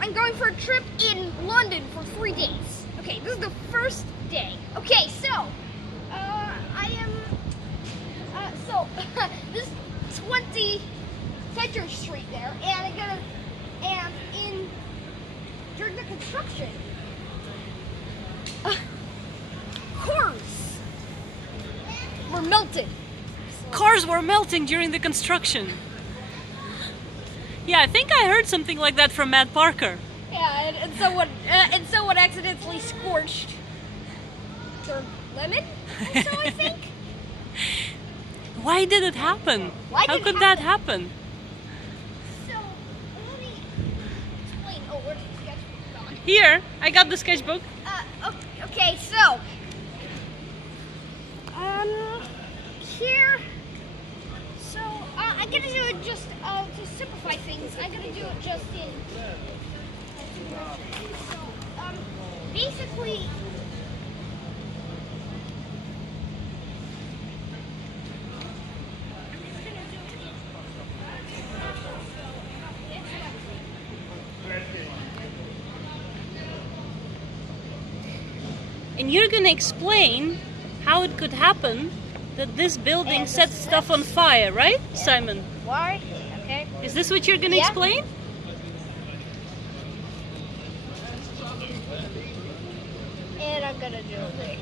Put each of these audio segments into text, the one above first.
I'm going for a trip in London for 3 days. Okay, this is the first day. Okay, so I am this 20 Center Street there, and during the construction, cars were melted. Cars were melting during the construction. Yeah, I think I heard something like that from Matt Parker. Yeah, and someone accidentally scorched their lemon. Also, I think. Why did it happen? How could that happen? So let me explain. Oh, where's the sketchbook gone? Here, I got the sketchbook. Okay, so here. So I'm gonna do it just to simplify things. I'm gonna do it just in. So basically. And you're gonna explain how it could happen that this building sets stuff on fire, right, Simon? Why? Okay. Is this what you're gonna explain? And I'm gonna do it.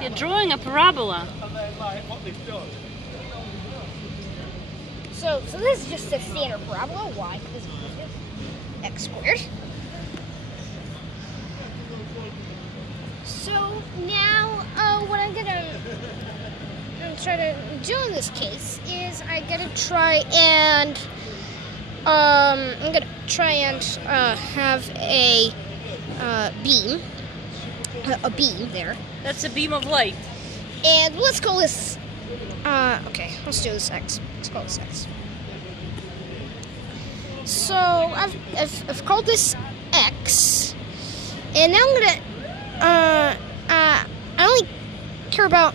You're drawing a parabola. So this is just a standard parabola. Why? Because it's x squared. So now, what I'm gonna try to do in this case is I'm gonna try and have a beam there. That's a beam of light. And let's call this. Okay, let's do this x. Let's call this x. So I've called this x, and now I'm gonna. I only care about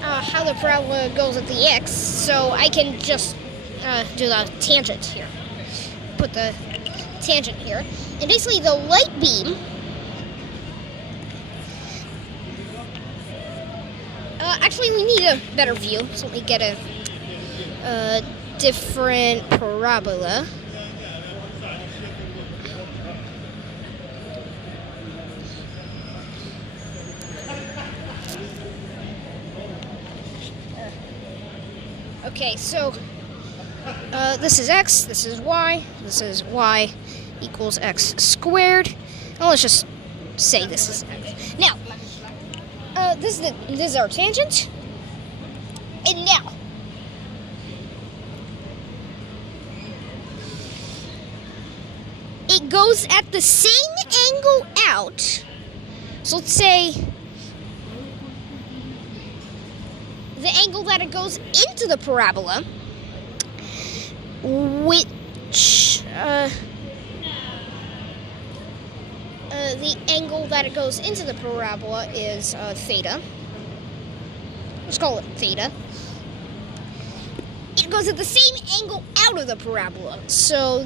how the parabola goes at the x, so I can just do the tangent here. Put the tangent here, and basically the light beam. Actually, we need a better view, so let me get a different parabola. Okay, so this is x, this is y equals x squared. Well, let's just say this is x. Now, this is our tangent, and now it goes at the same angle out. So let's say the angle that it goes into the parabola, which the angle that it goes into the parabola is theta. Let's call it theta. It goes at the same angle out of the parabola. So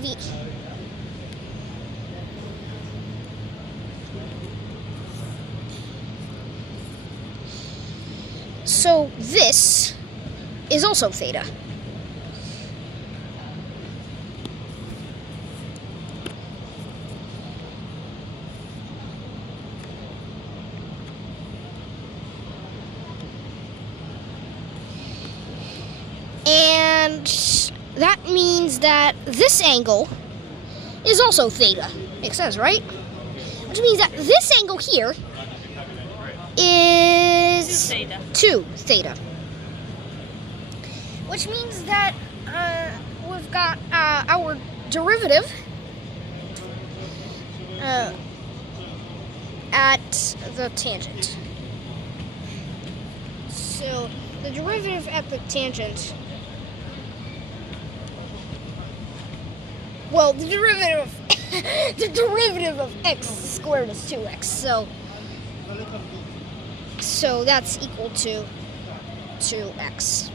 this is also theta. And that means that this angle is also theta. Makes sense, right? Which means that this angle here is 2 theta. Which means that we've got our derivative at the tangent. So the derivative at the tangent, well, the derivative of x squared is 2x. So that's equal to 2x.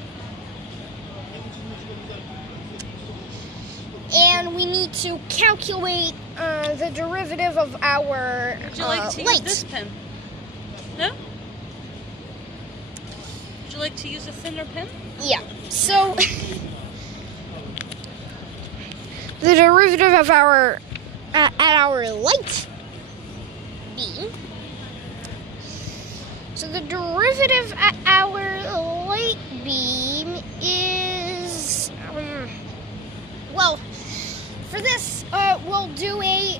And we need need to calculate the derivative of our Would you like to use light. this pen? No? Would you like to use a thinner pen? Yeah. So the derivative of our at our light beam. So the derivative at our light beam is well, for this we'll do a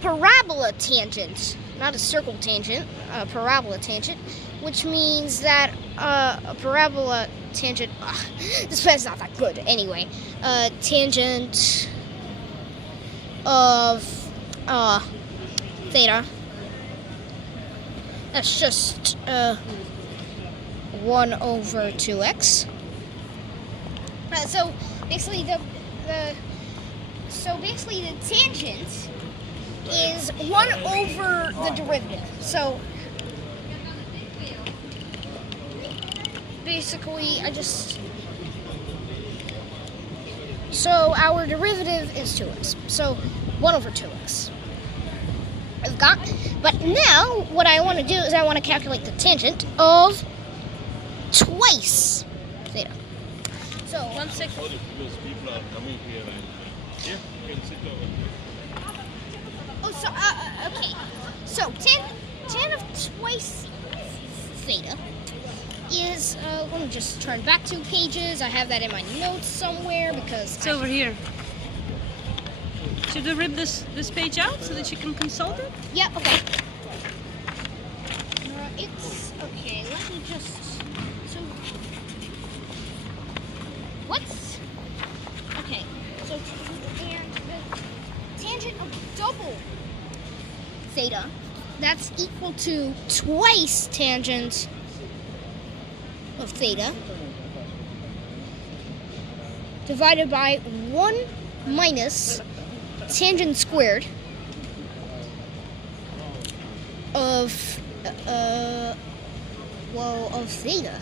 parabola tangent, not a circle tangent, a parabola tangent, which means that a parabola tangent. This pen's not that good anyway. Tangent of theta. That's just 1 over 2x. So basically the tangent is 1 over the derivative. So basically so our derivative is 2x. So 1 over 2x. I've got, but now what I want to do is I want to calculate the tangent of twice theta. So 1 second. Sorry, because people are coming here and yeah, you can sit over. okay. So tan of twice theta is let me just turn back 2 pages. I have that in my notes somewhere because It's over here. Should we rip this page out so that you can consult it? Yeah, okay. It's okay. Let me just. So, what's okay? So, and the tangent of double theta, that's equal to twice tangent of theta divided by 1 minus tangent squared of of theta,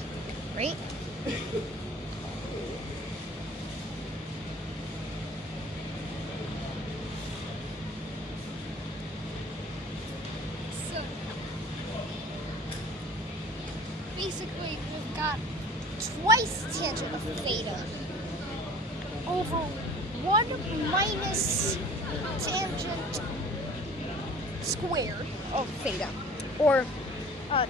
right? So basically we've got twice tangent of theta over 1 minus tangent squared of theta, or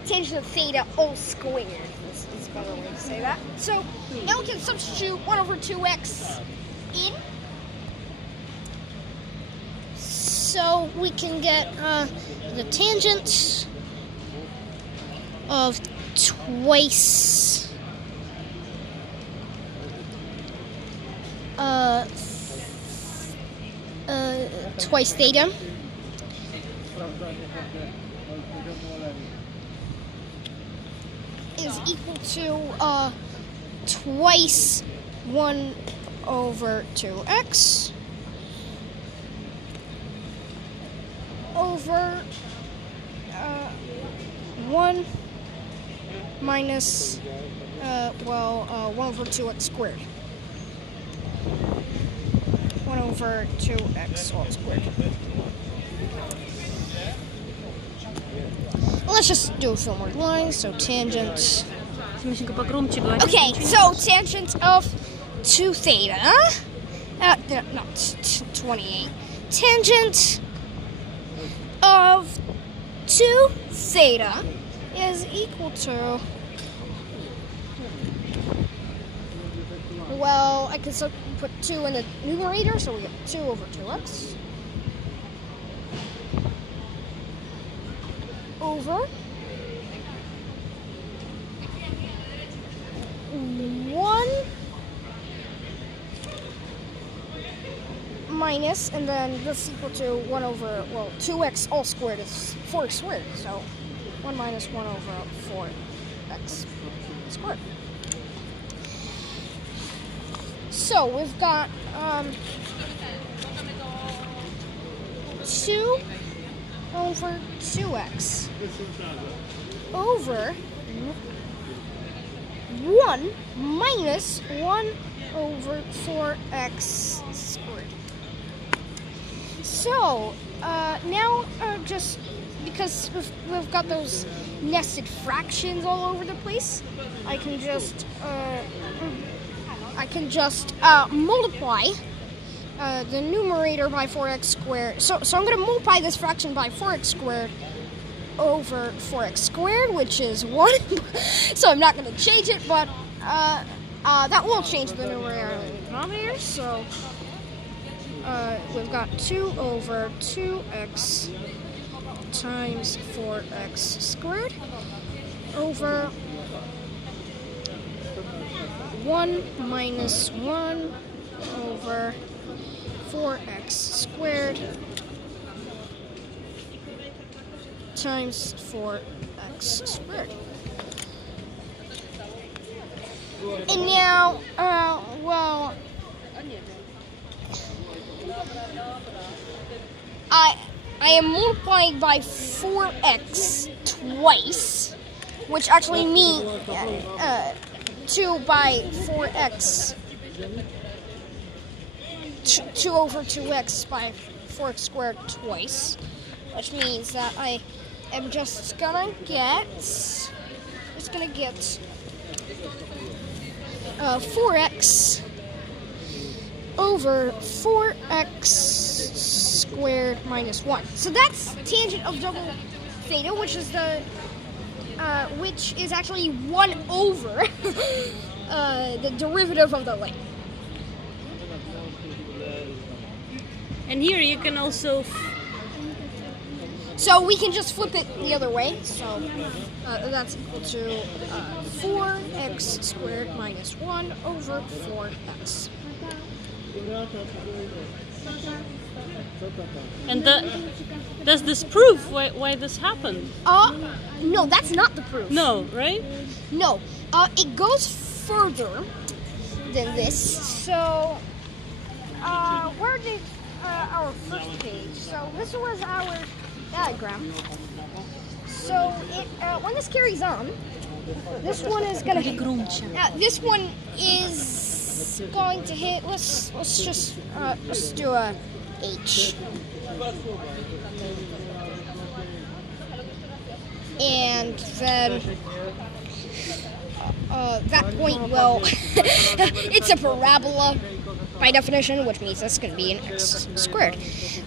tangent of theta all squared is a better way to say that. So now we can substitute 1 over 2x in. So we can get the tangent of twice twice theta is equal to twice 1 over 2x over 1 minus 1 over 2x squared. 1 over 2x all squared. Let's just do a few more lines. So tangent. Okay, so tangent of 2 theta. No, 28. Tangent of 2 theta is equal to. Well, I can put 2 in the numerator, so we get 2 over 2x. Over 1 minus, and then this is equal to 1 over, 2x all squared is 4 squared, so 1 minus 1 over 4x squared. So we've got 2 over 2x over 1 minus 1 over 4x squared. So, now, just because we've got those nested fractions all over the place, I can just multiply the numerator by 4x squared. So I'm going to multiply this fraction by 4x squared over 4x squared, which is 1. So I'm not going to change it, but that will change the numerator and the denominator. So we've got 2 over 2x times 4x squared over 1 minus 1 over 4x squared times 4x squared. And now, well, I am multiplying by 4x twice, which actually means 2 by 4x, 2 over 2x by 4x squared twice, which means that I am just gonna get 4x over 4x squared minus 1. So that's tangent of double theta, which is actually 1 over the derivative of the length. And here you can also... So we can just flip it the other way. So that's equal to 4x squared minus 1 over 4x. And does this prove why this happened? No, that's not the proof. No, right? No, it goes further than this. So, where did our first page? So this was our diagram. So when this carries on, this one is gonna. This one is going to hit. Let's just do a H. And then that point, well, it's a parabola by definition, which means that's going to be an x squared.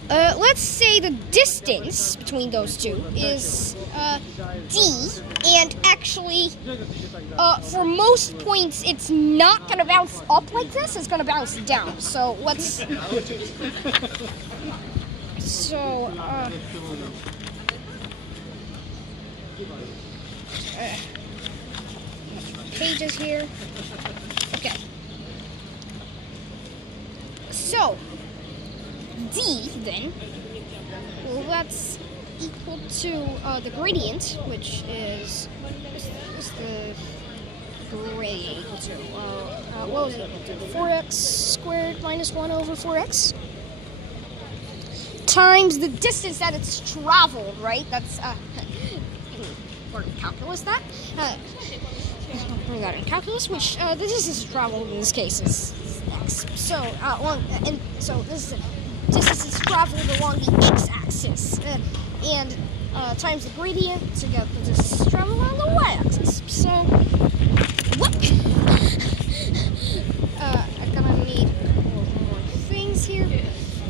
Let's say the distance between those two is d, and actually, for most points, it's not going to bounce up like this, it's going to bounce down. So let's... pages here. Okay. So, d, then, well, that's equal to the gradient, which is the gradient equal to, what was it equal to? 4x squared minus 1 over 4x times the distance that it's traveled, right? That's, or calculus that. We got in calculus, which the distance traveled in this case is x. So, so this is the distance traveled along the x-axis, and times the gradient to get the distance traveled along the y-axis. So, what? I'm gonna need a couple more things here.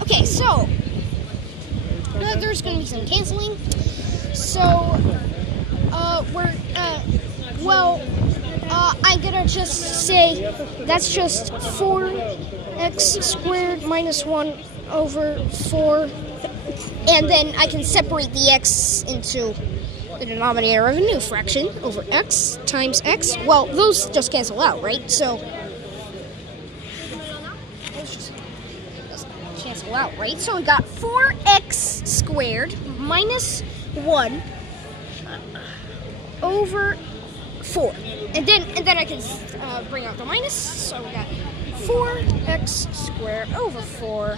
Okay, so there's gonna be some canceling. So, I'm gonna just say that's just 4x squared minus 1 over 4, and then I can separate the x into the denominator of a new fraction over x times x. Well, those just cancel out, right? So those just cancel out, right? So we got 4x squared minus 1 over 4, and then I can bring out the minus. So we got 4x squared over 4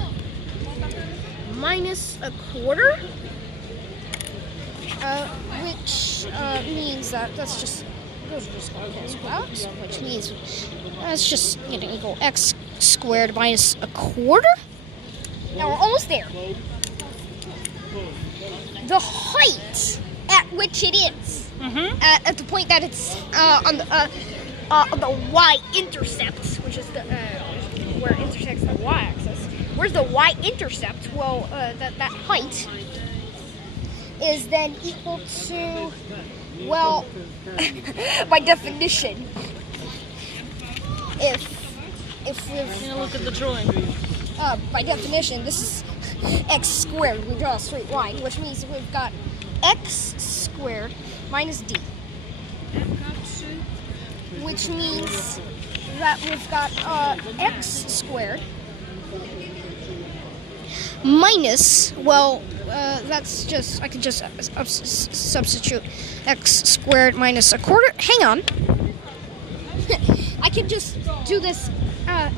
minus a quarter, which means that those are just going to cancel out, which means that's just going to equal x squared minus a quarter. Now we're almost there. the height at which it is, at the point that it's on the y-intercept, which is the where it intersects the y-axis. Where's the y-intercept? Well, that height is then equal to, well, by definition, if we've Look at the drawing. by definition, this is x squared. We draw a straight line, which means we've got x squared minus d, which means that we've got x squared minus, well, that's just, I can just substitute x squared minus a quarter. Hang on. I can just do this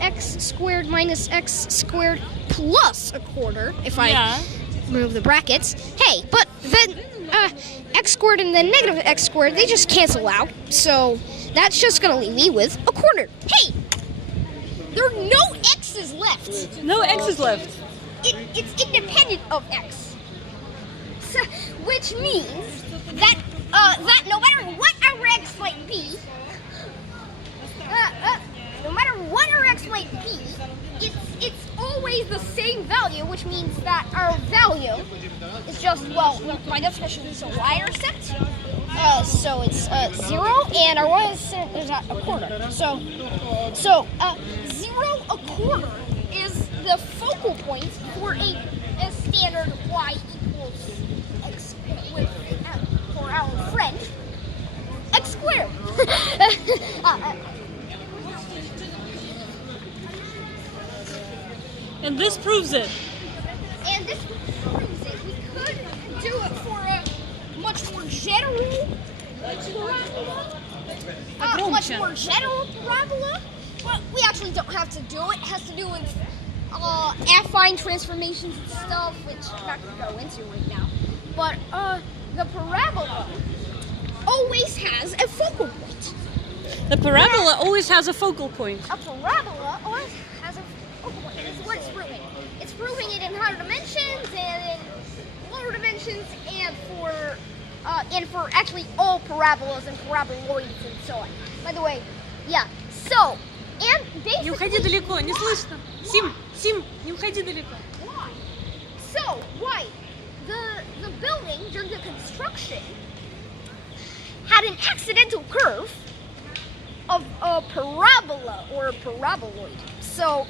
x squared minus x squared plus a quarter if I remove the brackets. Hey, but then x squared and then negative x squared, they just cancel out. So that's just going to leave me with a quarter. Hey, there are no x's left. No x's left. It's independent of x. So, which means that that no matter what our x might be, no matter what our x might be, it's always the same value, which means that our value is just, well, by definition, it's a y-intercept. So it's 0, and our y-intercept is a quarter. So 0 a quarter is the focal point for a standard y equals x with for our friend x squared. And this proves it. And this proves it. We could do it for a much more general parabola. But we actually don't have to do it. It has to do with affine transformations and stuff, which I'm not going to go into right now. But the parabola always has a focal point. The parabola always has a focal point. A parabola always has a focal point. This is what it's proving. It's proving it in higher dimensions and in lower dimensions, and for actually all parabolas and paraboloids and so on. By the way, yeah. So, and basically. Не уходи далеко, не слышно. Сим, не уходи далеко. Why? So, why? The building during the construction had an accidental curve of a parabola or a paraboloid. So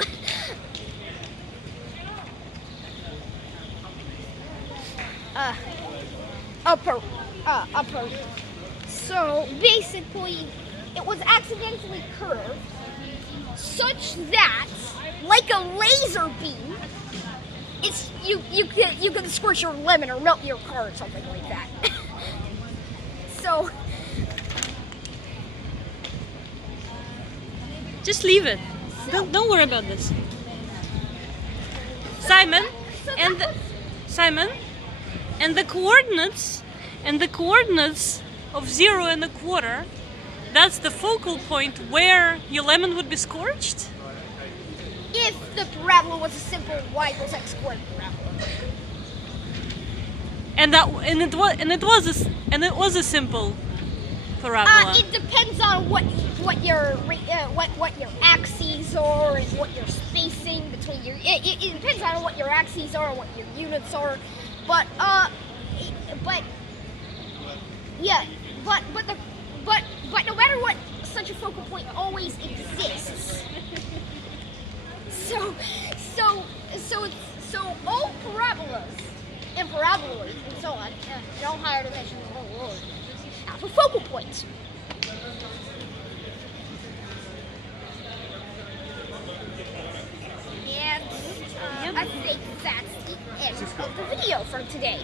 so basically it was accidentally curved such that, like a laser beam, it's you can squish your lemon or melt your car or something like that. So Just leave it. Don't worry about this. Simon, and the coordinates of 0 and a quarter, that's the focal point where your lemon would be scorched? if the parabola was a simple y equals x squared parabola. And it was a simple parabola. It depends on what your axes are and what your spacing between your. It depends on what your axes are and what your units are, but no matter what, such a focal point always exists. So all parabolas and paraboloids and so on, in all higher dimensions of the whole world, have a focal point. And I think that's the end of the video for today.